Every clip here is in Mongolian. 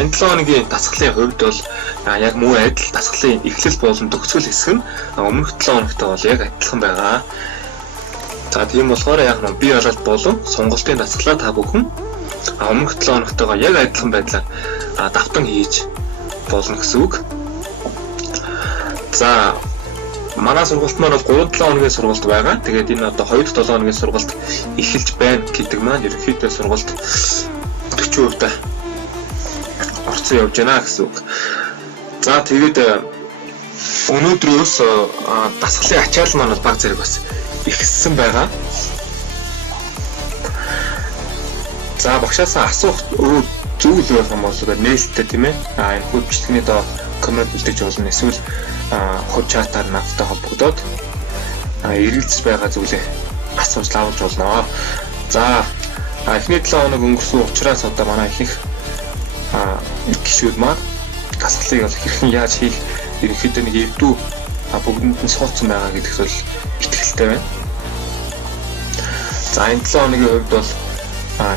Энэ 7 хоногийн дасгалын хувьд бол яг муу адил дасгалын эхлэл болон төгсгөл хэсэг нь өмнөх 7 хоногтой бол яг адилхан байгаа. За тийм болохоор яг бие алалт болон сонголтын дасгалаа та бүхэн өмнөх 7 хоногтойгоо яг адилхан байдлаар давтан хийж болно гэсэн үг. За манай сургалт маань бол 3-7 хоногийн сургалт байгаа. Тэгээд энэ одоо 2-7 хоногийн сургалт эхэлж байна гэдэг маань ерөнхийдөө сургалт 40% та орцсон явж байна гэсэн үг. За тэгээд өнөөдрөөс дасгалын ачаал маань баг зэрэг бас ихссэн байгаа. За багшаасаа асуух зүйл байх юм бол нээлттэй тийм ээ. Энэ хүүд бичлэгний доо коммент үлдээж болно. Эсвэл хот чатаар надтай холбогдоод эргэлзэж байгаа зүйлээ асууж лавлж болно. За эхний 7 хоног өнгөрсөн учраас одоо манай ихэнх гишүүд маань дасгалыг бол хэрхэн яаж хийх ерөнхийдөө нэг эвдүү бүгдэнд нь сууцсан байгаа гэдэгт бол итгэлтэй байна. За энэ 7 хоногийн хувьд бол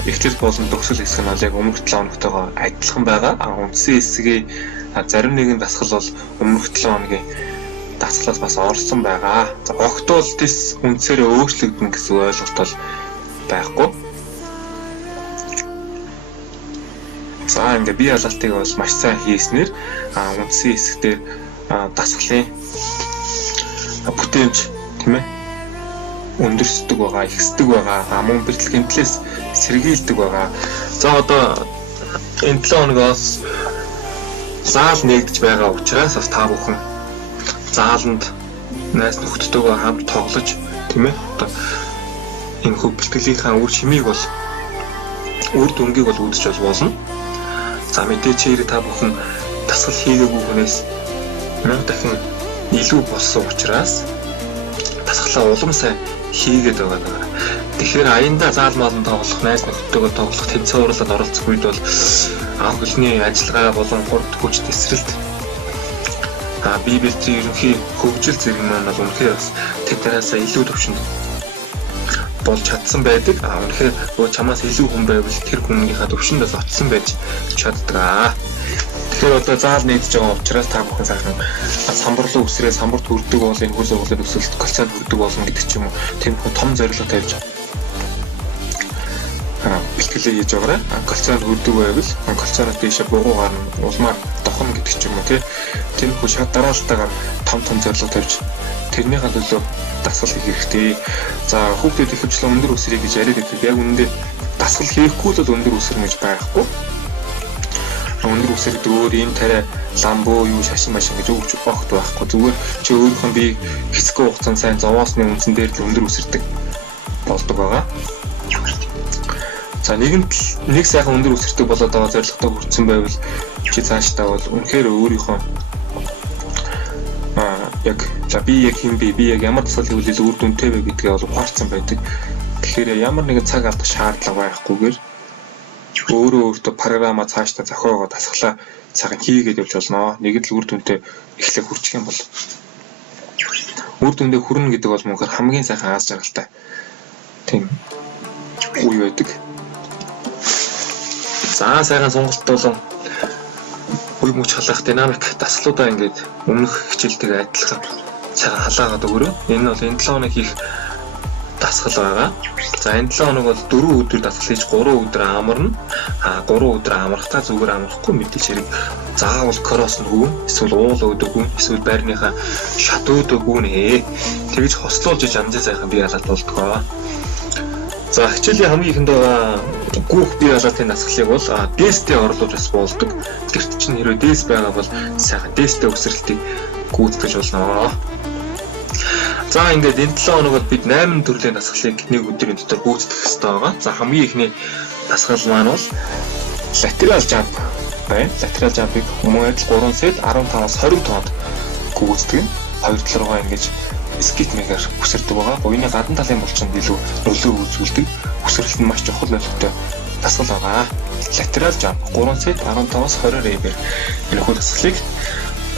эхлэл болон төгсгөл хэсэг нь яг өмнөх 7 хоногтойгоо адилхан байгаа. Үндсэн хэсгийн зарим нэгэн дасгал бол өмнөх 7 хоногийн дасгалаас бас орсон байгаа. За огт бол тэс үндсээрээ өөрчлөгдөн гэсэн ойлголт бол байхгүй. За ингээ бие алалтыг бол маш сайн хийснээр үндсэн хэсгээр дасгалын бүтээмж тийм ээ өндөрсдөг байгаа, ихсдэг байгаа, мөн бэлтгэл гэмтлээс сэргийлдэг байгаа. За одоо энэ 7 хоногоос заал нэгдэж байгаа учраас бас та бүхэн зааланд найз нөхдөдөө хамт тоглож тийм ээ одоо энэ хөв бэлтгэлийнхаа үр чимийг бол үр дүнгийг бол үзэж болно. За мэдээч хэрэг та бүхэн дасгал хийгээгүй хүнээс 1000 дахин илүү болсон учраас дасгалаа улам сайн хийгээд байгаа. Тэгэхээр аяндаа заалмаалан тоглох, найз нөхдөдөө тоглох, тэмцээн урлаад оролцох үед бол анх хөлний ажиллагаа болон хурд хүч тесрэлт бие биетрийн ерөнхий хөгжил зэрэг маань бол үнэхээр бас тэднээс илүү төвшөнд болж чадсан байдаг. Үнэхээр чамаас илүү хүн байвал тэр хүмүүнийхээ төвшөнд бас очсон байж чаддаг. Тэгэхээр одоо заал нэгдэж байгаа учраас та бүхэн сайхан самбарлуу үсрээ самбарт хүрдэг бол энэ хөл сургуулийн өсөлт колцоонд хүрдэг болно гэдэг ч юм уу. Тийм хүн том зорилго тавьж бэлтгэлээ хийж байгаарай. Колцоонд хүрдэг байвал колцооноос дэше буугаар нь улмаар дохно гэдэг ч юм уу тийм хүн шат дараалтайгаар том зорилго тавьж тэрнийхээ төлөө дасгал хийх хэрэгтэй. За хүүхдүүд ихэвчлэн өндөр үсрийг гэж яриад байдаг. Яг үнэндээ дасгал хийхгүй л өндөр үсэр гэж байхгүй. Өндөр үсрэг дөөр энэ тариа ламбуу юу шашин машин гэж өгч огт байхгүй. Зүгээр чи өөрийнхөө биеийг хэсэг хугацаанд сайн зовоосны үндсэн дээр л өндөр үсэрдэг болдог байгаа. За нэг сайхан өндөр үсэрдэг болоод байгаа зорилготой хүрсэн байвал чи цаашдаа бол үнэхээр өөрийнхөө яг за би яг хин би яг ямар тасгал хийвэл үр дүнтэй вэ гэдгээ бол ухаарсан байдаг. Тэгэхээр ямар нэгэн цаг алдах шаардлага байхгүйгээр өөртөө программа цаашдаа зохиогоо дасгалаа цагаан хийгээд явж болно. Нэг л үр дүнтэй эхлэх хүрчих юм бол үр дүндээ хүрнэ гэдэг бол мөнхөр хамгийн сайхан аз жаргалтай тийм үе байдаг. За сайхан сонголт болон үе мөч халаах динамик дасгалуудаа ингээд өмнөх хичээлтэйгээ адилхан цагаан халаагаад өгөрөө. Энэ бол энэ 7 хоног хийх дасгал байгаа. За энэ 7 хоног бол 4 өдөр дасгал хийж 3 өдөр амарна. 3 өдөр амрахтаа зүгээр амрахгүй мэдээж хэрэг заавал кросс нь гүн, эсвэл уул өдөггүй, эсвэл байрныхаа шат өдөггүй нэ. Тэгж хослуулж янз сайхан бие алалт болдгоо. За хичээлийн хамгийн ихэнд байгаа гүүх бие алаалтын дасгалыг бол дээстэй орлуулж бас болдог. Гэрт чинь хэрвээ дээс байгаа бол сайхан дээстэй өсрэлтийг гүйцэтгэж болно. За ингээд энэ 7 хоногт бид 8 төрлийн дасгалыг нэг өдрийн дотор гүйцэтгэх хэрэгтэй байгаа. За хамгийн ихний дасгал маань бол lateral jump байна. Lateral jump-ыг мөн адил 3 сет 15-аас 20 тоонд гүйцэтгэх нь хоёр талруугаа ингэж скит мэгээр үсэрдэг байгаа. Буйны гадна талын булчинд илүү нөлөө үзүүлдэг. Үсрэлт нь маш чухал нөлөөтэй дасгал байгаа. Lateral jump 3 сет 15-аас 20 репээр энэ хөл дасгалыг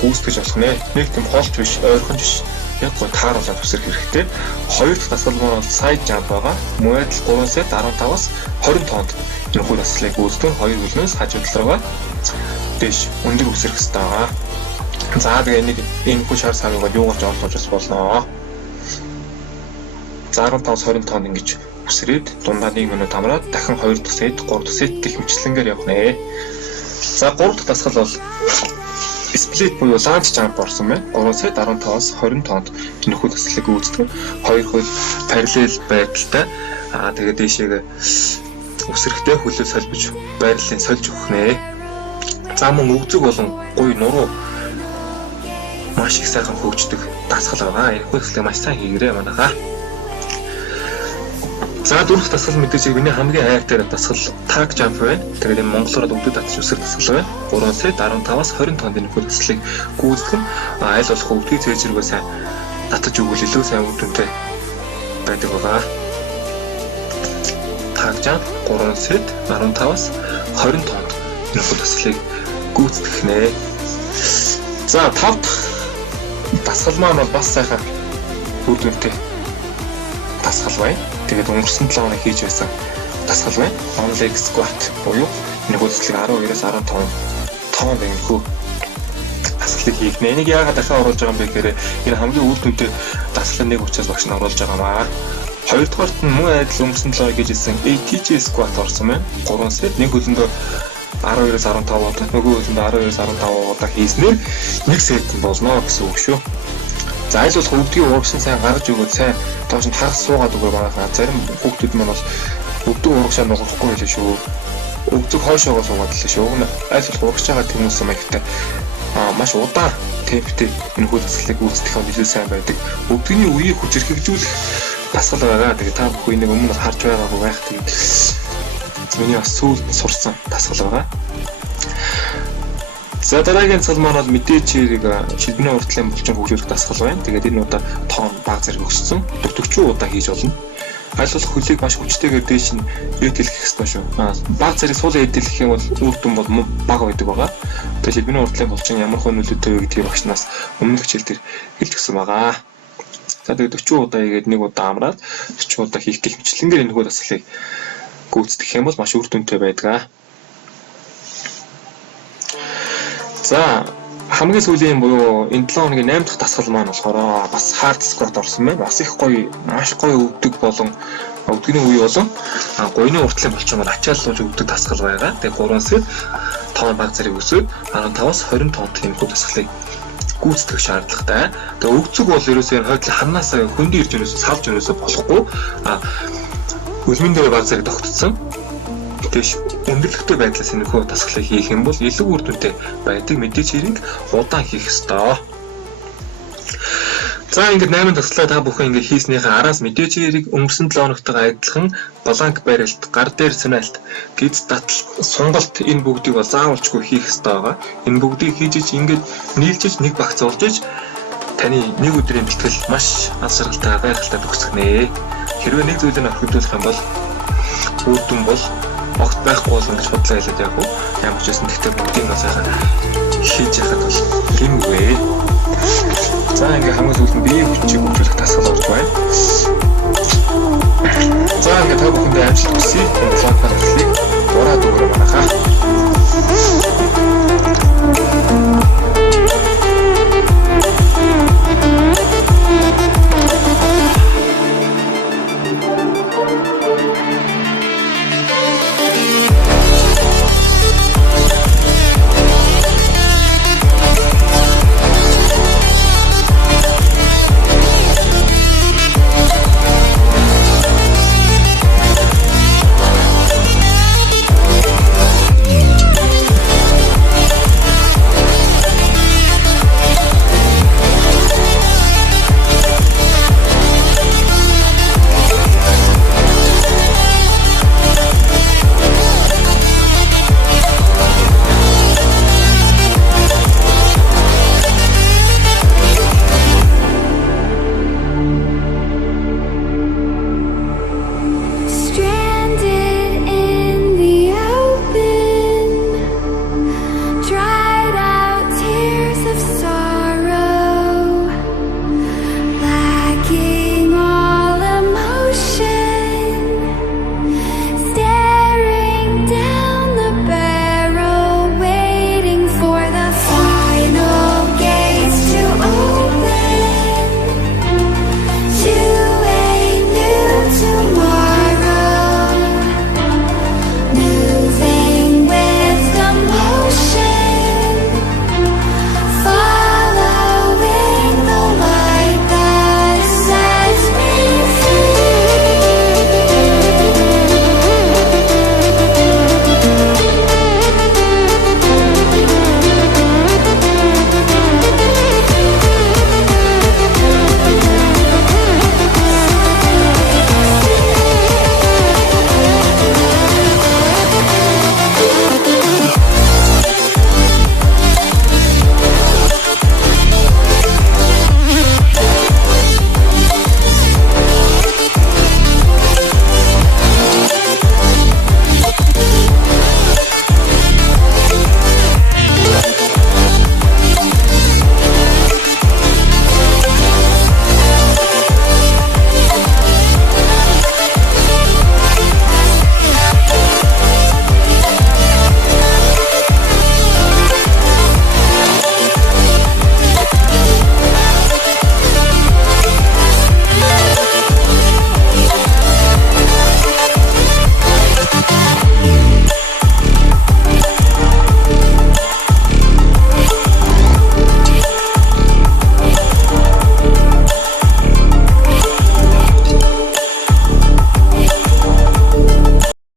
гүйцэтгэж болох нэ. Нэг тийм хоолч биш, ойрхон биш. Яг гоо тааруулаад үсрэх хэрэгтэй. Хоёр дахь дасгал маань side jump байгаа. Мөн адил 3 сет 15-аас 20 тоонд энэ хөл дасгалыг гүйцэтгэх хоёр хөлнөөс хажуу талруугаа дэш өндөр үсрэх хэрэгтэй байгаа. За тэгээ энэ хүү шар савыг бол юугаар жолоож болно. За 15-20 тонн ингэж үсрээд дундаа 1 минут амраад дахин 2 дахь сет 3 дахь сет гэх мэтлэнгээр явах нэ. За 3 дахь дасгал бол сплит буюу ланч жамп орсон байна. 3 сет 15-аас 20 тоннд энэ хүү дасгалыг үүсдэг. 2 хөл параллел байдалтай. Тэгээд дэшегээ үсрэхтэй хөлөө солбож байрлалын сольж өгөх нэ. За мөн өгзөг болон гуй нуруу маш их сайхан хөгждөг дасгал байгаа. Энэ хөлийг маш сайн хийгээрэй манайхаа. За дөрөв дасгал мэдээж миний хамгийн хайртай дасгал tag jump байна. Тэгээд энэ монголоор өгдөг татж үсрэх дасгал байна. 3 сет 15-аас 20 тонн энэ хөл дасгалыг гүйцэтгэн аль болох өвдгийг зээжрэгөө сайн татаж өгвөл илүү сайн үр дүнтэй байдаг байгаа. Tag jump 3 сет 15-аас 20 тонн энэ хөл дасгалыг гүйцэтгэх нэ. За 5 дахь дасгал маань бол бас сайхан үр дүнтэй дасгал байна. Тэгээд өнгөрсөн 7 хоног хийж байсан дасгал байна. On leg squat буюу энэ хөлслийг 12-аас 15 тонн ингэхүү дасгалыг хийх нэ. Энийг яагаад дахин оруулж байгаа юм бэ гэхээр энэ хамгийн үр дүнтэй дасгалын нэг учраас багш нь оруулж байгаа маа. Хоёрдугаарт нь мөн адил өнгөрсөн 7 хоног хийж байсан ATG squat орсон байна. 3 сет нэг хөлөндөө 12-аас 15 удаа нөгөө хөлөндөө 12-аас 15 удаа хийснээр нэг сет болно гэсэн үг шүү. За аль болох өвдгийн урагшин сайн гаргаж өгөөд сайн доош нь хагас суугаад өгөө байгаа. Зарим хүүхдүүд маань бол өвдөг урагшаа нугахгүй байлаа шүү. Өвдөг хойшоогоо суугаад лээ шүү. Аль болох урагш байгаа хүмүүс маягтай маш удаан темптэй энэ хөл дасгалыг үүсгэх нь илүү сайн байдаг. Өвдгийн үеийг хүчирхэгжүүлэх дасгал байгаа. Тэгээд та бүхэн нэг өмнө харж байгаагүй байх. Тэгээд миний бас сүүлд сурсан дасгал байгаа. За дараагийн дасгал маань бол мэдээж шилбэний уртлын булчин хөгжүүлэх дасгал байна. Тэгээд энэ удаа тоон баг зэрэг өссөн. 40 удаа хийж болно. Аль болох хөлийг маш хүчтэйгээр дээш нь эдэлэх хэрэгтэй шүү. Баг зэрэг суулын эдэлэх юм бол үр дүн бол бага байдаг байгаа. Тэгээд шилбэний уртлын булчин ямар хөө нөлөөтэй вэ гэдгийг багшнаас өмнөх хичээл дээр хэлчихсэн байгаа. За тэгээд 40 удаа хийгээд нэг удаа амраад 40 удаа хийх гэх мэтлэнгээр энэ хөл дасгалыг гүйцэтгэх юм бол маш үр дүнтэй байдаг. За хамгийн сүүлийн буюу энэ 7 хоногийн 8 дахь дасгал маань болохоор бас hard squat орсон байна. Бас их гоё, маш гоё өвдөг болон өвдгөний үе болон гойны уртлын булчингаар ачааллуулж өвдөг дасгал байгаа. Тэгээ 3 сет тоон баг зэрэг өсөөд 15-аас 20 тонн тэмхүү дасгалыг гүйцэтгэх шаардлагатай. Тэгээ өвцөг бол ерөөсөө хойдлын ханаасаа хөндөө ирж өнөөсөө салж өнөөсөө болохгүй. Үлмэн дээр баг зэрэг тогтцсон. Тэгэж өндөрлөгтэй байдлаас энэ хөө дасгалыг хийх юм бол илүү үр дүнтэй байдаг. Мэдээж хэрэг удаан хийх ёстой. За ингээд 8 дасгалаа та бүхэн ингээд хийснийхээ араас мэдээж хэрэг өнгөрсөн 7 хоногтойгоо адилхан баланк барилт, гар дээр сунайлт, гиз татал, сунгалт энэ бүгдийг бол заавалчгүй хийх ёстой байгаа. Энэ бүгдийг хийж ингээд нийлжиж нэг багц уулжиж таны нэг өдрийн бэлтгэл маш аз жаргалтай гайхалтай төгсөх нэ. Хэрвээ нэг зүйлийг орхигдуулах юм бол үр дүн бол огт байхгүй болно гэж бодлоо хэлээд яг уу. Ямар ч байсан тэгтээ бүгдийг нь сайхан хийж яхад бол гэмгүй. За ингээ хамгийн сүүлд нь бие хүчийг хөгжүүлэх дасгал орж байна. За ингээ та бүхэндээ амжилт хүсье. Энэ блог хандлагыг дураад өгөөрэй манайхаа.